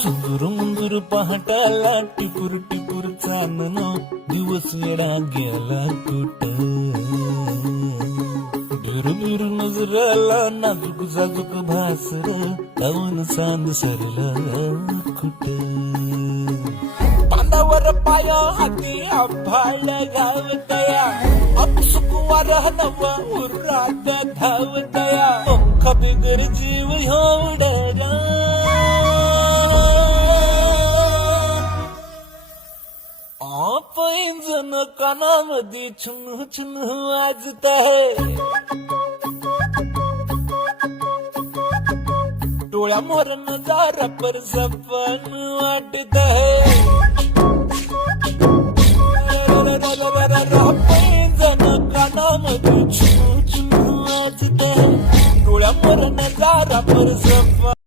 चुंदूर मुंदूर पहाटाला टिपूर टिपूर चांदण दिवस येडा गेला कुठ बिरू बिरू नजराला नाजूक जाजूक भासर गाऊन सांद सरला कुठ बांधावर पाया हाती आभाळ गावतया अपसुकुवार नवा उरात धावतया पंख बिगर जीव एवढा पैंजण कानामध्ये छुन छुन वाजत आहे डोळ्या मोर नजारा पर सपन वाटत आहे पैंजण कानामध्ये छुन छुन वाजत आहे डोळ्या मोर नजारा पर सपन